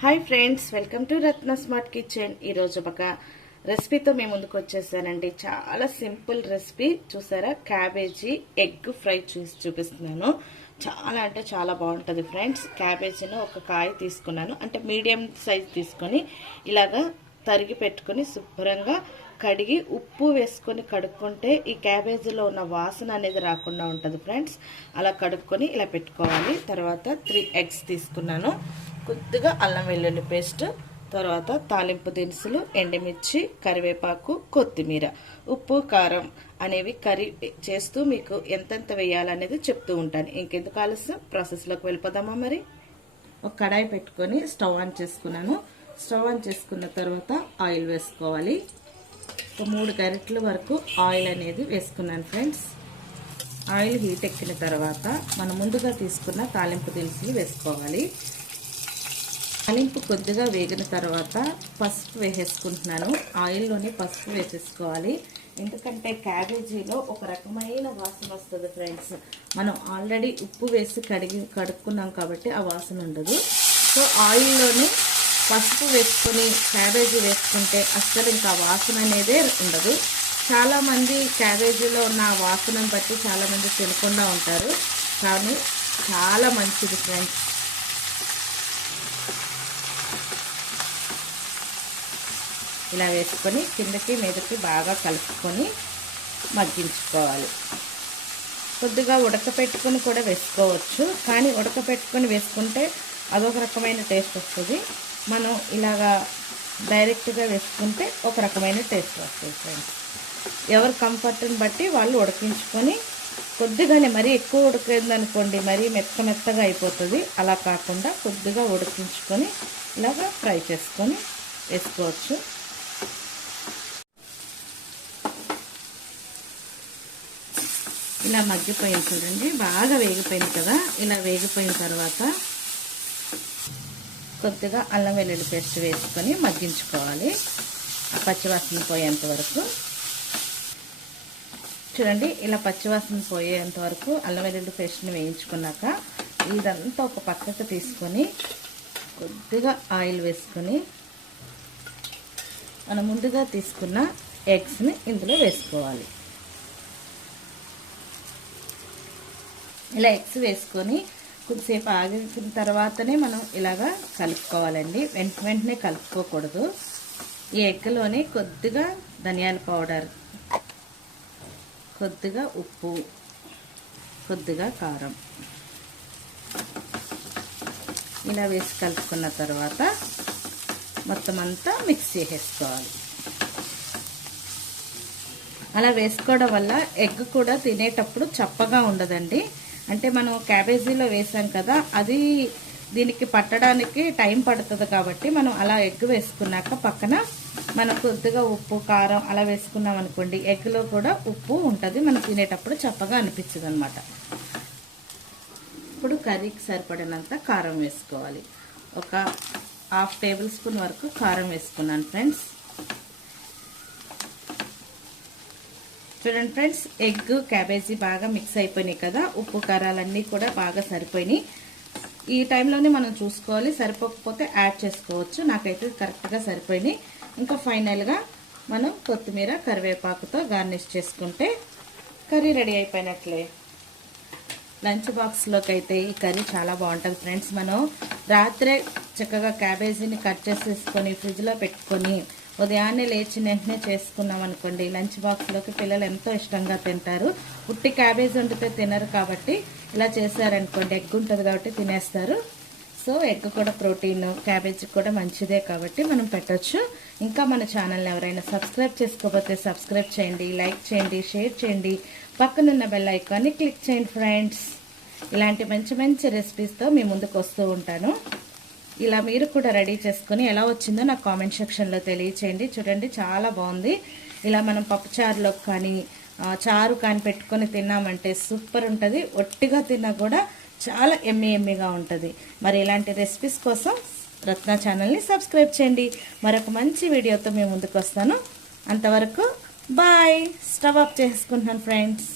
Hi friends, welcome to Ratna smart kitchen. ఈరోజు ఒక రెసిపీతో మేము ముందుకు వచ్చేసానండి. చాలా సింపుల్ రెసిపీ. చూసారా, క్యాబేజీ ఎగ్ ఫ్రై చూపిస్తున్నాను. చాలా అంటే చాలా బాగుంటుంది ఫ్రెండ్స్. క్యాబేజీని ఒక కాయ తీసుకున్నాను, అంటే మీడియం సైజ్ తీసుకొని ఇలాగా తరిగి పెట్టుకొని శుభ్రంగా కడిగి ఉప్పు వేసుకొని కడుక్కుంటే ఈ క్యాబేజీలో ఉన్న వాసన అనేది రాకుండా ఉంటుంది ఫ్రెండ్స్. అలా కడుక్కొని ఇలా పెట్టుకోవాలి. తర్వాత 3 ఎగ్స్ తీసుకున్నాను, కొద్దిగా అల్లం వెల్లుల్లి పేస్ట్, తర్వాత తాలింపు దినుసులు, ఎండుమిర్చి, కరివేపాకు, కొత్తిమీర, ఉప్పు, కారం అనేవి కర్రీ చేస్తూ మీకు ఎంతెంత వేయాలనేది చెప్తూ ఉంటాను. ఇంకెందుకు ఆలస్యం, ప్రాసెస్లోకి వెళ్ళిపోదామా. మరి ఒక కడాయి పెట్టుకొని స్టవ్ ఆన్ చేసుకున్నాను. స్టవ్ ఆన్ చేసుకున్న తర్వాత ఆయిల్ వేసుకోవాలి. ఒక 3 గరిటెల వరకు ఆయిల్ అనేది వేసుకున్నాను ఫ్రెండ్స్. ఆయిల్ హీట్ ఎక్కిన తర్వాత మనం ముందుగా తీసుకున్న తాలింపు దినుసులు వేసుకోవాలి. తాలింపు కొద్దిగా వేగిన తర్వాత పసుపు వేసేసుకుంటున్నాను. ఆయిల్లోనే పసుపు వేసేసుకోవాలి, ఎందుకంటే క్యాబేజీలో ఒక రకమైన వాసన వస్తుంది ఫ్రెండ్స్. మనం ఆల్రెడీ ఉప్పు వేసి కడుక్కున్నాం కాబట్టి ఆ వాసన ఉండదు. సో ఆయిల్లోనే పసుపు వేసుకొని క్యాబేజీ వేసుకుంటే అస్సలు ఇంకా వాసన అనేదే ఉండదు. చాలామంది క్యాబేజీలో ఉన్న వాసనను బట్టి చాలామంది తినకుండా ఉంటారు, కానీ చాలా మంచిది ఫ్రెండ్స్. ఇలా వేసుకొని కిందకి మీదకి బాగా కలుపుకొని మగ్గించుకోవాలి. కొద్దిగా ఉడకపెట్టుకొని కూడా వేసుకోవచ్చు, కానీ ఉడకపెట్టుకొని వేసుకుంటే అదొక రకమైన టేస్ట్ వస్తుంది. మనం ఇలాగా డైరెక్ట్గా వేసుకుంటే ఒక రకమైన టేస్ట్ వస్తుంది ఫ్రెండ్స్. ఎవరి కంఫర్ట్ని బట్టి వాళ్ళు ఉడికించుకొని, కొద్దిగానే మరీ ఎక్కువ ఉడికిందనుకోండి మరీ మెత్తగా అయిపోతుంది. అలా కాకుండా కొద్దిగా ఉడికించుకొని ఇలాగా ఫ్రై చేసుకొని వేసుకోవచ్చు. ఇలా మగ్గిపోయింది చూడండి, బాగా వేగిపోయింది కదా. ఇలా వేగిపోయిన తర్వాత కొద్దిగా అల్లం వెల్లుల్లి పేస్ట్ వేసుకొని మగ్గించుకోవాలి, పచ్చివాసన పోయేంత వరకు. చూడండి, ఇలా పచ్చివాసన పోయేంత వరకు అల్లం వెల్లుల్లి పేస్ట్ని వేయించుకున్నాక ఇదంతా ఒక పక్కకు తీసుకొని కొద్దిగా ఆయిల్ వేసుకొని మనం ముందుగా తీసుకున్న ఎగ్స్ని ఇందులో వేసుకోవాలి. ఇలా ఎగ్స్ వేసుకొని కొద్దిసేపు ఆగిన తర్వాతనే మనం ఇలాగా కలుపుకోవాలండి. వెంటనే కలుపుకోకూడదు. ఈ ఎగ్లోనే కొద్దిగా ధనియాల పౌడర్, కొద్దిగా ఉప్పు, కొద్దిగా కారం ఇలా వేసి కలుపుకున్న తర్వాత మొత్తం అంతా మిక్స్ చేసేసుకోవాలి. అలా వేసుకోవడం వల్ల ఎగ్ కూడా తినేటప్పుడు చప్పగా ఉండదండి. అంటే మనం క్యాబేజీలో వేసాం కదా, అది దీనికి పట్టడానికి టైం పడుతుంది కాబట్టి మనం అలా ఎగ్ వేసుకున్నాక పక్కన మనం కొద్దిగా ఉప్పు, కారం అలా వేసుకున్నాం అనుకోండి, ఎగ్లో కూడా ఉప్పు ఉంటుంది, మనం తినేటప్పుడు చప్పగా అనిపించదు అనమాట. ఇప్పుడు కర్రీకి సరిపడినంత కారం వేసుకోవాలి. ఒక 1/2 టేబుల్ స్పూన్ వరకు కారం వేసుకున్నాను ఫ్రెండ్స్. చూడండి ఫ్రెండ్స్, ఎగ్ క్యాబేజీ బాగా మిక్స్ అయిపోయినాయి కదా, ఉప్పు కారాలన్నీ కూడా బాగా సరిపోయినాయి. ఈ టైంలోనే మనం చూసుకోవాలి, సరిపోకపోతే యాడ్ చేసుకోవచ్చు. నాకైతే కరెక్ట్గా సరిపోయినాయి. ఇంకా ఫైనల్గా మనం కొత్తిమీర, కరివేపాకుతో గార్నిష్ చేసుకుంటే కర్రీ రెడీ అయిపోయినట్లే. లంచ్ బాక్స్లోకి అయితే ఈ కర్రీ చాలా బాగుంటుంది ఫ్రెండ్స్. మనం రాత్రే చక్కగా క్యాబేజీని కట్ చేసేసుకొని ఫ్రిడ్జ్లో పెట్టుకొని ఉదయాన్నే లేచి వెంటనే చేసుకున్నాం అనుకోండి, లంచ్ బాక్స్లోకి పిల్లలు ఎంతో ఇష్టంగా తింటారు. ఉట్టి క్యాబేజీ వండితే తినరు కాబట్టి ఇలా చేశారనుకోండి, ఎగ్ ఉంటుంది కాబట్టి తినేస్తారు. సో ఎగ్ కూడా ప్రోటీన్, క్యాబేజీ కూడా మంచిదే కాబట్టి మనం పెట్టచ్చు. ఇంకా మన ఛానల్ని ఎవరైనా సబ్స్క్రైబ్ చేసుకోకపోతే సబ్స్క్రైబ్ చేయండి, లైక్ చేయండి, షేర్ చేయండి, పక్కనున్న బెల్ ఐకాన్ని క్లిక్ చేయండి ఫ్రెండ్స్. ఇలాంటి మంచి మంచి రెసిపీస్తో మీ ముందుకు వస్తూ ఉంటాను. ఇలా మీరు కూడా రెడీ చేసుకొని ఎలా వచ్చిందో నాకు కామెంట్ సెక్షన్లో తెలియచేయండి. చూడండి, చాలా బాగుంది. ఇలా మనం పప్పుచారులోకి కానీ చారు కానీ పెట్టుకొని తిన్నామంటే సూపర్ ఉంటుంది. ఒట్టిగా తిన్నా కూడా చాలా ఎమ్మీగా ఉంటుంది. మరి ఇలాంటి రెసిపీస్ కోసం రత్న ఛానల్ని సబ్స్క్రైబ్ చేయండి. మరొక మంచి వీడియోతో మేము ముందుకు వస్తాను. అంతవరకు బాయ్. స్టవ్ ఆఫ్ చేసుకుంటున్నాను ఫ్రెండ్స్.